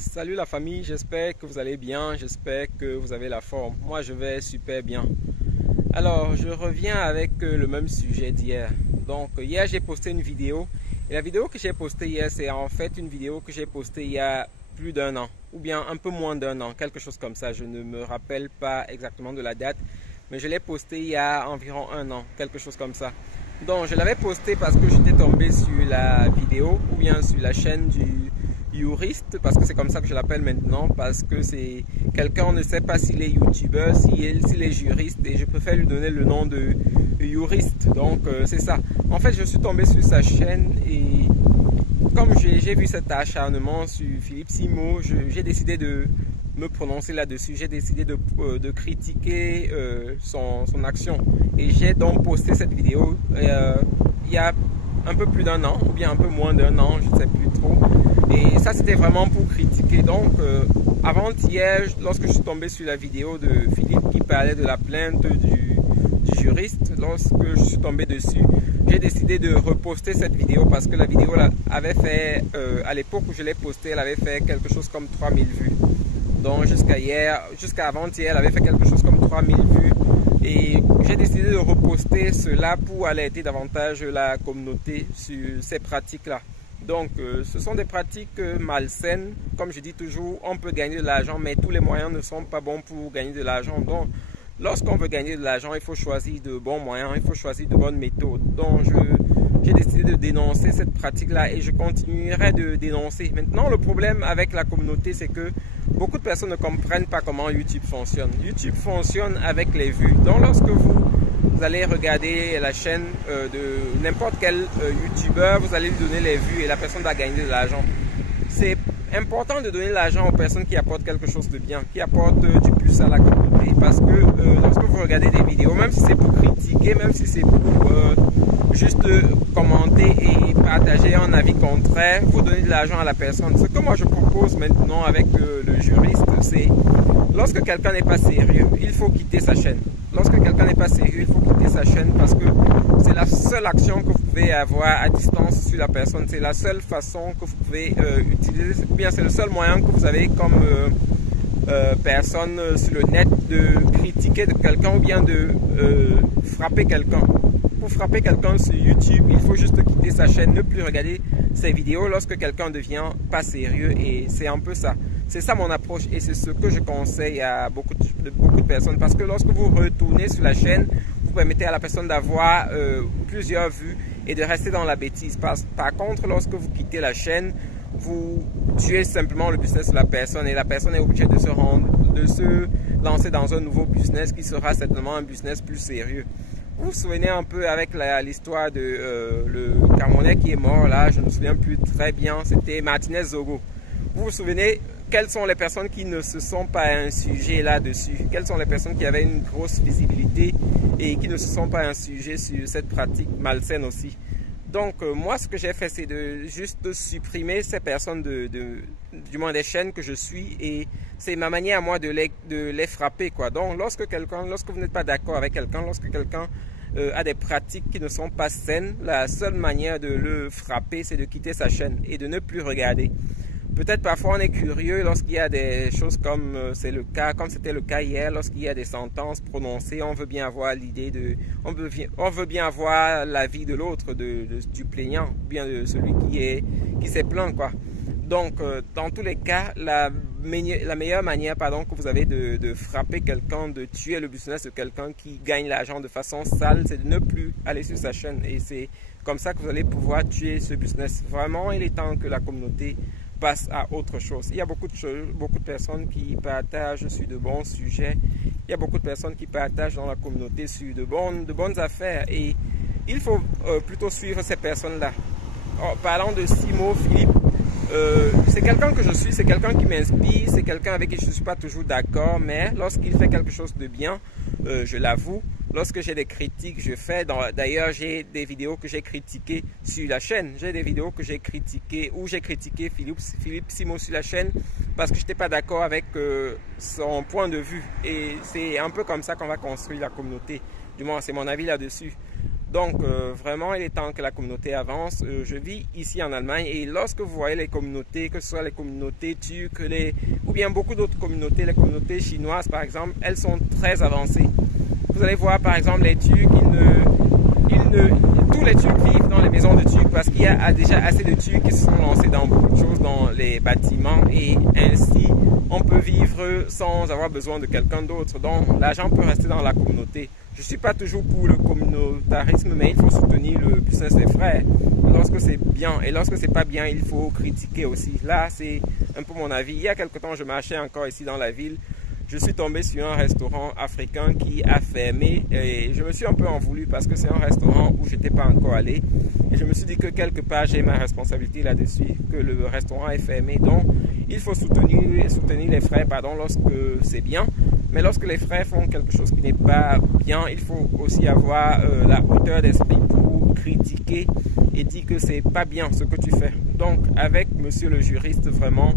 Salut la famille, j'espère que vous allez bien, j'espère que vous avez la forme. Moi je vais super bien. Alors je reviens avec le même sujet d'hier. Donc hier j'ai posté une vidéo et la vidéo que j'ai postée hier c'est en fait une vidéo que j'ai postée il y a plus d'un an ou bien un peu moins d'un an, quelque chose comme ça. Je ne me rappelle pas exactement de la date, mais je l'ai postée il y a environ un an, quelque chose comme ça. Donc je l'avais postée parce que j'étais tombé sur la vidéo ou bien sur la chaîne du Yourist, parce que c'est comme ça que je l'appelle maintenant, parce que c'est quelqu'un, on ne sait pas s'il est youtubeur, s'il est juriste, et je préfère lui donner le nom de Yourist. Donc c'est ça. En fait, je suis tombé sur sa chaîne et comme j'ai vu cet acharnement sur Philippe Simo, j'ai décidé de me prononcer là-dessus. J'ai décidé de critiquer son action. Et j'ai donc posté cette vidéo il y a un peu plus d'un an, ou bien un peu moins d'un an, je ne sais plus trop. Et ça, c'était vraiment pour critiquer. Donc, avant-hier, lorsque je suis tombé sur la vidéo de Philippe qui parlait de la plainte du juriste, lorsque je suis tombé dessus, j'ai décidé de reposter cette vidéo parce que la vidéo avait fait, à l'époque où je l'ai postée, elle avait fait quelque chose comme 3000 vues. Donc, jusqu'à avant-hier, elle avait fait quelque chose comme 3000 vues. Et j'ai décidé de reposter cela pour alerter davantage la communauté sur ces pratiques-là. Donc, ce sont des pratiques malsaines. Comme je dis toujours, on peut gagner de l'argent, mais tous les moyens ne sont pas bons pour gagner de l'argent. Donc, lorsqu'on veut gagner de l'argent, il faut choisir de bons moyens, il faut choisir de bonnes méthodes. Donc, j'ai décidé de dénoncer cette pratique-là et je continuerai de dénoncer. Maintenant, le problème avec la communauté, c'est que beaucoup de personnes ne comprennent pas comment YouTube fonctionne. YouTube fonctionne avec les vues. Donc, lorsque vous allez regarder la chaîne de n'importe quel youtubeur, vous allez lui donner les vues et la personne va gagner de l'argent. C'est important de donner de l'argent aux personnes qui apportent quelque chose de bien, qui apportent du plus à la communauté. Parce que lorsque vous regardez des vidéos, même si c'est pour critiquer, même si c'est pour juste commenter et partager un avis contraire, vous donnez de l'argent à la personne. Ce que moi je propose maintenant avec le juriste, c'est lorsque quelqu'un n'est pas sérieux, il faut quitter sa chaîne. Lorsque quelqu'un n'est pas sérieux, il faut quitter sa chaîne parce que c'est la seule action que vous pouvez avoir à distance sur la personne. C'est la seule façon que vous pouvez utiliser, ou bien c'est le seul moyen que vous avez comme personne sur le net de critiquer de quelqu'un ou bien de frapper quelqu'un. Pour frapper quelqu'un sur YouTube, il faut juste quitter sa chaîne, ne plus regarder ses vidéos lorsque quelqu'un devient pas sérieux, et c'est un peu ça. C'est ça mon approche et c'est ce que je conseille à beaucoup de personnes, parce que lorsque vous retournez sur la chaîne, vous permettez à la personne d'avoir plusieurs vues et de rester dans la bêtise. Par contre, lorsque vous quittez la chaîne, vous tuez simplement le business de la personne et la personne est obligée de se lancer dans un nouveau business qui sera certainement un business plus sérieux. Vous vous souvenez un peu avec l'histoire de le Camerounais qui est mort là, je ne me souviens plus très bien, c'était Martinez Zogo. Vous vous souvenez quelles sont les personnes qui ne se sont pas insurgées là-dessus? Quelles sont les personnes qui avaient une grosse visibilité et qui ne se sont pas insurgées sur cette pratique malsaine aussi? Donc moi ce que j'ai fait c'est de juste supprimer ces personnes du moins des chaînes que je suis, et c'est ma manière à moi de les frapper quoi. Donc lorsque vous n'êtes pas d'accord avec quelqu'un, lorsque quelqu'un a des pratiques qui ne sont pas saines, la seule manière de le frapper c'est de quitter sa chaîne et de ne plus regarder. Peut-être parfois on est curieux lorsqu'il y a des choses comme c'était le cas hier, lorsqu'il y a des sentences prononcées, on veut bien avoir on veut bien avoir l'avis de l'autre, du plaignant, ou bien de celui qui s'est plaint quoi. Donc dans tous les cas, la meilleure manière que vous avez de frapper quelqu'un, de tuer le business de quelqu'un qui gagne l'argent de façon sale, c'est de ne plus aller sur sa chaîne, et c'est comme ça que vous allez pouvoir tuer ce business. Vraiment, il est temps que la communauté passe à autre chose. Il y a beaucoup de personnes qui partagent sur de bons sujets. Il y a beaucoup de personnes qui partagent dans la communauté sur de bonnes affaires, et il faut plutôt suivre ces personnes-là. Parlant de Simo, Philippe, c'est quelqu'un que je suis, c'est quelqu'un qui m'inspire, c'est quelqu'un avec qui je ne suis pas toujours d'accord, mais lorsqu'il fait quelque chose de bien, je l'avoue. Lorsque j'ai des critiques, je fais. D'ailleurs, j'ai des vidéos que j'ai critiquées sur la chaîne. J'ai des vidéos que j'ai critiquées, où j'ai critiqué Philippe Simo sur la chaîne parce que je n'étais pas d'accord avec son point de vue. Et c'est un peu comme ça qu'on va construire la communauté. Du moins, c'est mon avis là-dessus. Donc vraiment il est temps que la communauté avance. Je vis ici en Allemagne et lorsque vous voyez les communautés, que ce soit les communautés turques ou bien beaucoup d'autres communautés, les communautés chinoises par exemple, elles sont très avancées. Vous allez voir par exemple les Turcs, tous les Turcs vivent dans les maisons de Turcs parce qu'il y a déjà assez de Turcs qui se sont lancés dans beaucoup de choses dans les bâtiments et ainsi on peut vivre sans avoir besoin de quelqu'un d'autre. Donc l'argent peut rester dans la communauté. Je ne suis pas toujours pour le communautarisme, mais il faut soutenir le business des frères lorsque c'est bien. Et lorsque c'est pas bien, il faut critiquer aussi. Là, c'est un peu mon avis. Il y a quelque temps, je marchais encore ici dans la ville. Je suis tombé sur un restaurant africain qui a fermé et je me suis un peu en voulu parce que c'est un restaurant où je n'étais pas encore allé. Et je me suis dit que quelque part j'ai ma responsabilité là-dessus, que le restaurant est fermé. Donc il faut soutenir les frères lorsque c'est bien. Mais lorsque les frères font quelque chose qui n'est pas bien, il faut aussi avoir la hauteur d'esprit pour critiquer et dire que c'est pas bien ce que tu fais. Donc avec monsieur le juriste, vraiment,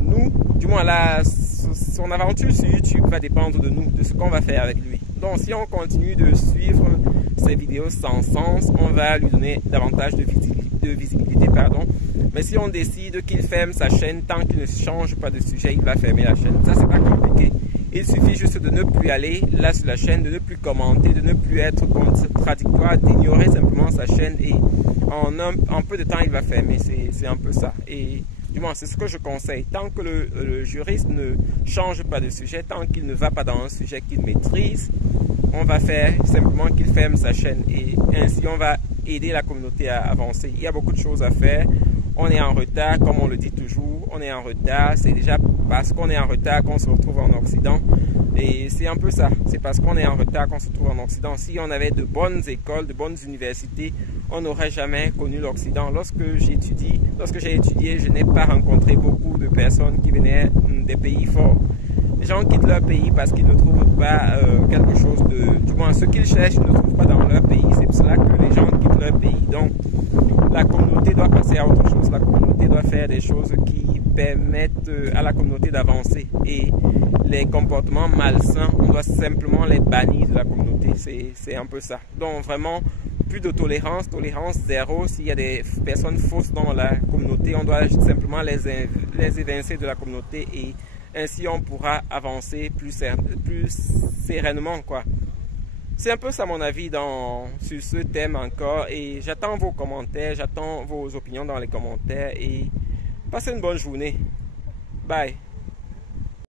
nous, du moins là, son aventure sur YouTube va dépendre de nous, de ce qu'on va faire avec lui. Donc si on continue de suivre ses vidéos sans sens, on va lui donner davantage de visibilité. Mais si on décide qu'il ferme sa chaîne, tant qu'il ne change pas de sujet, il va fermer la chaîne. Ça, c'est pas compliqué. Il suffit juste de ne plus aller là sur la chaîne, de ne plus commenter, de ne plus être contradictoire, d'ignorer simplement sa chaîne et en peu de temps, il va fermer. C'est un peu ça. Et du moins, c'est ce que je conseille. Tant que le juriste ne change pas de sujet, tant qu'il ne va pas dans un sujet qu'il maîtrise, on va faire simplement qu'il ferme sa chaîne. Et ainsi, on va aider la communauté à avancer. Il y a beaucoup de choses à faire. On est en retard, comme on le dit toujours. On est en retard. C'est déjà parce qu'on est en retard qu'on se retrouve en Occident. Et c'est un peu ça. C'est parce qu'on est en retard qu'on se trouve en Occident. Si on avait de bonnes écoles, de bonnes universités, on n'aurait jamais connu l'Occident. Lorsque j'ai étudié, je n'ai pas rencontré beaucoup de personnes qui venaient des pays forts. Les gens quittent leur pays parce qu'ils ne trouvent pas quelque chose du moins ce qu'ils cherchent, ils ne trouvent pas dans leur pays. C'est pour cela que les gens quittent leur pays. Donc, la communauté doit passer à autre chose. La communauté doit faire des choses qui permettent à la communauté d'avancer. Et les comportements malsains, on doit simplement les bannir de la communauté. C'est un peu ça. Donc, vraiment, plus de tolérance, tolérance zéro. S'il y a des personnes fausses dans la communauté, on doit simplement les évincer de la communauté et ainsi on pourra avancer plus sereinement, quoi. C'est un peu ça mon avis sur ce thème encore et j'attends vos commentaires, j'attends vos opinions dans les commentaires et passez une bonne journée. Bye.